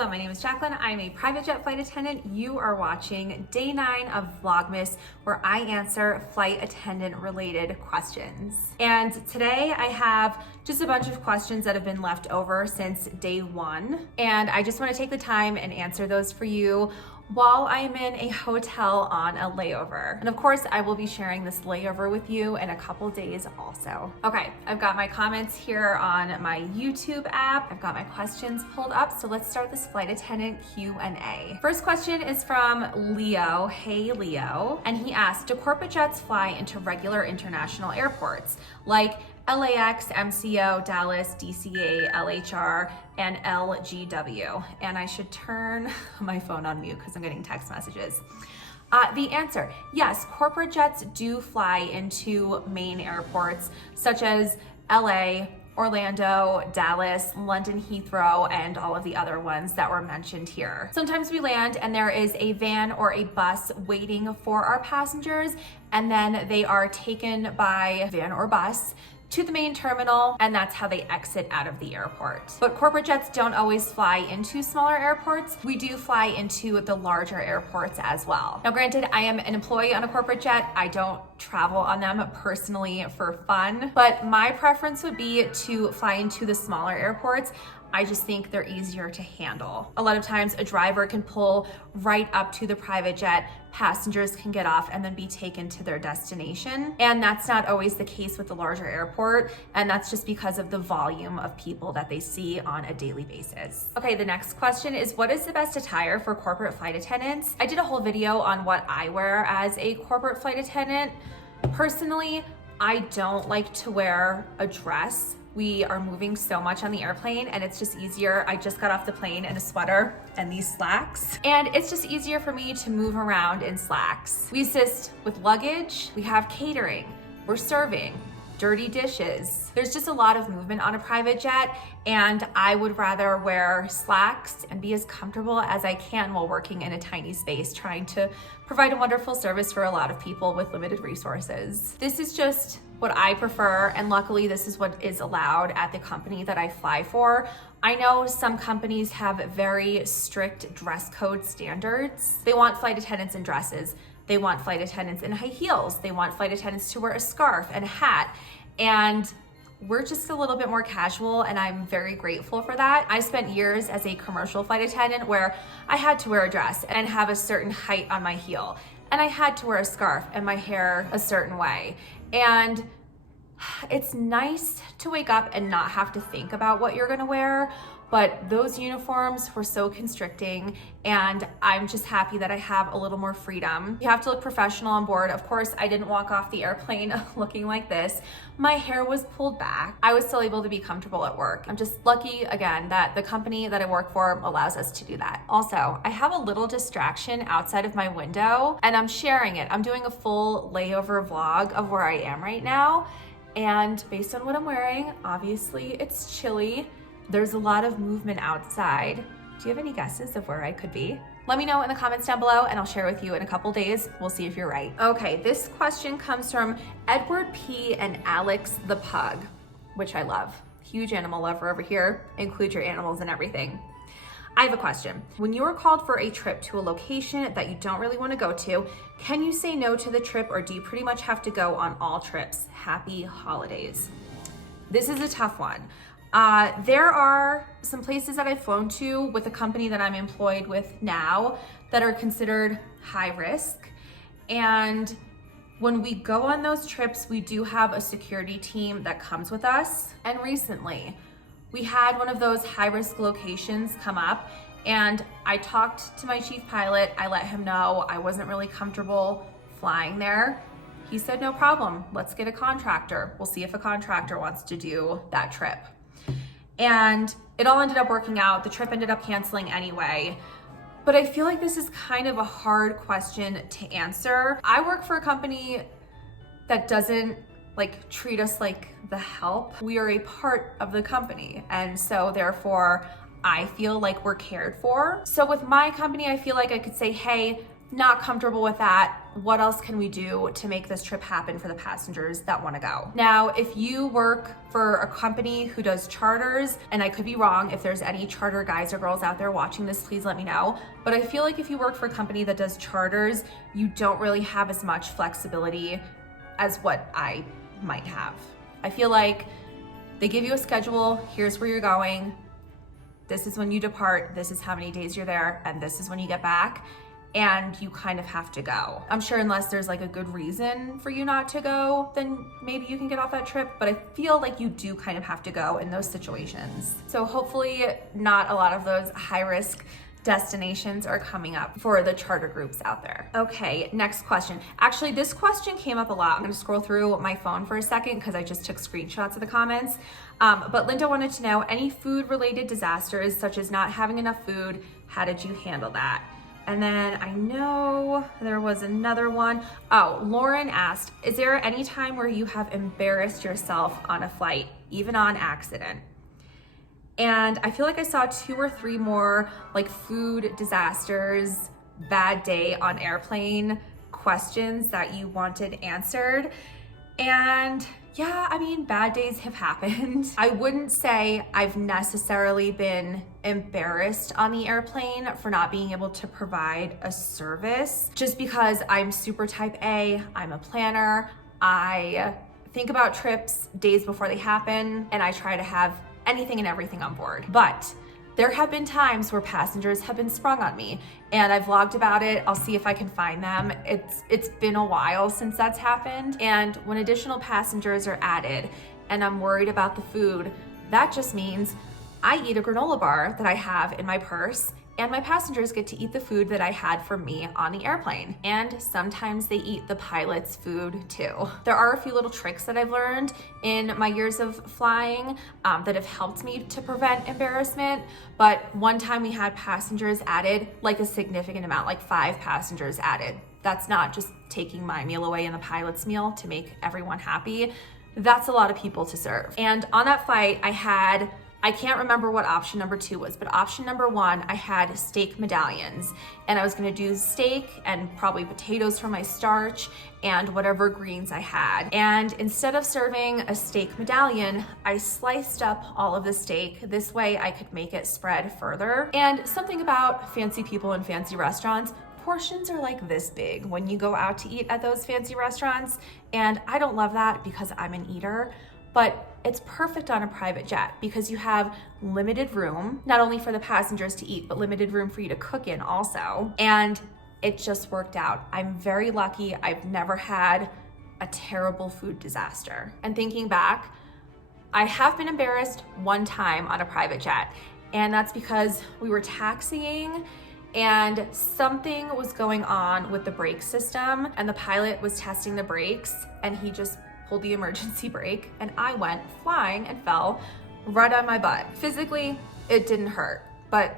Hello, my name is Jacqueline. I'm a private jet flight attendant. You are watching day 9 of Vlogmas, where I answer flight attendant related questions. And today I have just a bunch of questions that have been left over since day 1. And I just want to take the time and answer those for you while I'm in a hotel on a layover. And of course, I will be sharing this layover with you in a couple days also. Okay, I've got my comments here on my YouTube app. I've got my questions pulled up, so let's start this flight attendant Q&A. First question is from Leo. Hey Leo. And he asked, do corporate jets fly into regular international airports like LAX, MCO, Dallas, DCA, LHR, and LGW? And I should turn my phone on mute because I'm getting text messages. The answer, yes, corporate jets do fly into main airports such as LA, Orlando, Dallas, London Heathrow, and all of the other ones that were mentioned here. Sometimes we land and there is a van or a bus waiting for our passengers, and then they are taken by van or bus to the main terminal, and that's how they exit out of the airport. But corporate jets don't always fly into smaller airports. We do fly into the larger airports as well. Now granted, I am an employee on a corporate jet. I don't travel on them personally for fun, but my preference would be to fly into the smaller airports. I just think they're easier to handle. A lot of times a driver can pull right up to the private jet, passengers can get off and then be taken to their destination. And that's not always the case with the larger airport. And that's just because of the volume of people that they see on a daily basis. Okay, the next question is, what is the best attire for corporate flight attendants? I did a whole video on what I wear as a corporate flight attendant. Personally, I don't like to wear a dress. We are moving so much on the airplane and it's just easier. I just got off the plane in a sweater and these slacks, and it's just easier for me to move around in slacks. We assist with luggage, we have catering, we're serving, dirty dishes. There's just a lot of movement on a private jet, and I would rather wear slacks and be as comfortable as I can while working in a tiny space, trying to provide a wonderful service for a lot of people with limited resources. This is just what I prefer, and luckily this is what is allowed at the company that I fly for. I know some companies have very strict dress code standards. They want flight attendants in dresses. They want flight attendants in high heels. They want flight attendants to wear a scarf and a hat. And we're just a little bit more casual, and I'm very grateful for that. I spent years as a commercial flight attendant where I had to wear a dress and have a certain height on my heel. And I had to wear a scarf and my hair a certain way. And it's nice to wake up and not have to think about what you're gonna wear, but those uniforms were so constricting, and I'm just happy that I have a little more freedom. You have to look professional on board. Of course, I didn't walk off the airplane looking like this. My hair was pulled back. I was still able to be comfortable at work. I'm just lucky, again, that the company that I work for allows us to do that. Also, I have a little distraction outside of my window, and I'm sharing it. I'm doing a full layover vlog of where I am right now, and based on what I'm wearing, obviously it's chilly. There's a lot of movement outside. Do you have any guesses of where I could be? Let me know in the comments down below and I'll share with you in a couple days. We'll see if you're right. Okay, this question comes from Edward P. and Alex the Pug, which I love. Huge animal lover over here. Include your animals and everything. I have a question. When you are called for a trip to a location that you don't really want to go to, can you say no to the trip, or do you pretty much have to go on all trips? Happy holidays. This is a tough one. There are some places that I've flown to with a company that I'm employed with now that are considered high risk. And when we go on those trips, we do have a security team that comes with us. And recently, we had one of those high-risk locations come up, and I talked to my chief pilot. I let him know I wasn't really comfortable flying there. He said, no problem, let's get a contractor. We'll see if a contractor wants to do that trip. And it all ended up working out. The trip ended up canceling anyway. But I feel like this is kind of a hard question to answer. I work for a company that doesn't treat us like the help. We are a part of the company, and so therefore I feel like we're cared for. So with my company, I feel like I could say, hey, not comfortable with that, what else can we do to make this trip happen for the passengers that want to go? Now, if you work for a company who does charters, and I could be wrong, if there's any charter guys or girls out there watching this, please let me know. But I feel like if you work for a company that does charters, you don't really have as much flexibility as what I might have. I feel like they give you a schedule, here's where you're going, this is when you depart, this is how many days you're there, and this is when you get back, and you kind of have to go. I'm sure unless there's like a good reason for you not to go, then maybe you can get off that trip, but I feel like you do kind of have to go in those situations. So hopefully not a lot of those high-risk destinations are coming up for the charter groups out there. Okay, next question. Actually, this question came up a lot. I'm gonna scroll through my phone for a second because I just took screenshots of the comments. But Linda wanted to know, any food-related disasters, such as not having enough food, how did you handle that? And then I know there was another one. Oh, Lauren asked, is there any time where you have embarrassed yourself on a flight, even on accident? And I feel like I saw 2 or 3 more like food disasters, bad day on airplane questions that you wanted answered. And yeah, I mean, bad days have happened. I wouldn't say I've necessarily been embarrassed on the airplane for not being able to provide a service, just because I'm super type A, I'm a planner, I think about trips days before they happen, and I try to have anything and everything on board. But there have been times where passengers have been sprung on me, and I've vlogged about it. I'll see if I can find them. It's been a while since that's happened. And when additional passengers are added and I'm worried about the food, that just means I eat a granola bar that I have in my purse, and my passengers get to eat the food that I had for me on the airplane. And sometimes they eat the pilot's food too. There are a few little tricks that I've learned in my years of flying that have helped me to prevent embarrassment. But one time we had passengers added, like a significant amount, like 5 passengers added. That's not just taking my meal away and the pilot's meal to make everyone happy. That's a lot of people to serve. And on that flight, I can't remember what option number 2 was, but option number 1, I had steak medallions, and I was gonna do steak and probably potatoes for my starch and whatever greens I had. And instead of serving a steak medallion, I sliced up all of the steak. This way I could make it spread further. And something about fancy people in fancy restaurants, portions are like this big when you go out to eat at those fancy restaurants. And I don't love that because I'm an eater, but it's perfect on a private jet because you have limited room, not only for the passengers to eat, but limited room for you to cook in also. And it just worked out. I'm very lucky. I've never had a terrible food disaster. And thinking back, I have been embarrassed one time on a private jet, and that's because we were taxiing and something was going on with the brake system, and the pilot was testing the brakes, and he just pulled the emergency brake, and I went flying and fell right on my butt. Physically, it didn't hurt, but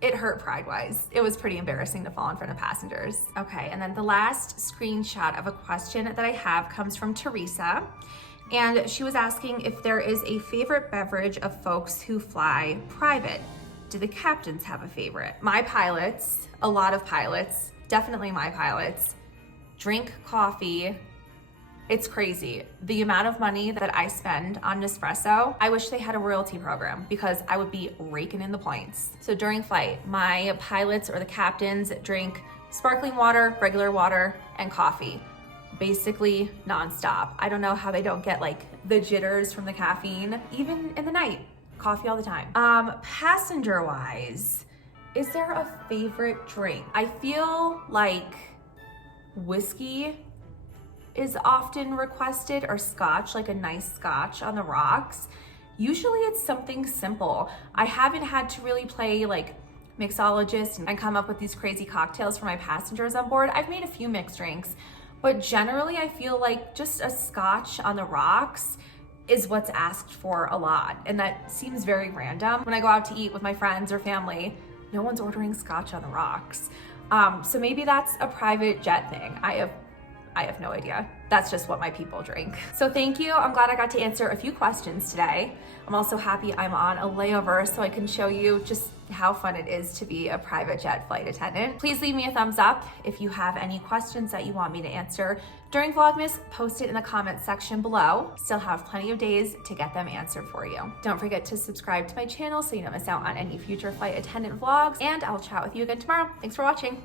it hurt pride-wise. It was pretty embarrassing to fall in front of passengers. Okay, and then the last screenshot of a question that I have comes from Teresa, and she was asking if there is a favorite beverage of folks who fly private. Do the captains have a favorite? My pilots, a lot of pilots, definitely my pilots, drink coffee. It's crazy. The amount of money that I spend on Nespresso, I wish they had a royalty program because I would be raking in the points. So during flight, my pilots or the captains drink sparkling water, regular water, and coffee, basically nonstop. I don't know how they don't get like the jitters from the caffeine, even in the night, coffee all the time. Passenger-wise, is there a favorite drink? I feel like whiskey is often requested, or scotch, like a nice scotch on the rocks. Usually it's something simple. I haven't had to really play like mixologist and come up with these crazy cocktails for my passengers on board. I've made a few mixed drinks, but generally I feel like just a scotch on the rocks is what's asked for a lot. And that seems very random. When I go out to eat with my friends or family, no one's ordering scotch on the rocks. So maybe that's a private jet thing. I have I have no idea. That's just what my people drink. So thank you. I'm glad I got to answer a few questions today. I'm also happy I'm on a layover so I can show you just how fun it is to be a private jet flight attendant. Please leave me a thumbs up. If you have any questions that you want me to answer during Vlogmas, post it in the comments section below. Still have plenty of days to get them answered for you. Don't forget to subscribe to my channel so you don't miss out on any future flight attendant vlogs, and I'll chat with you again tomorrow. Thanks for watching.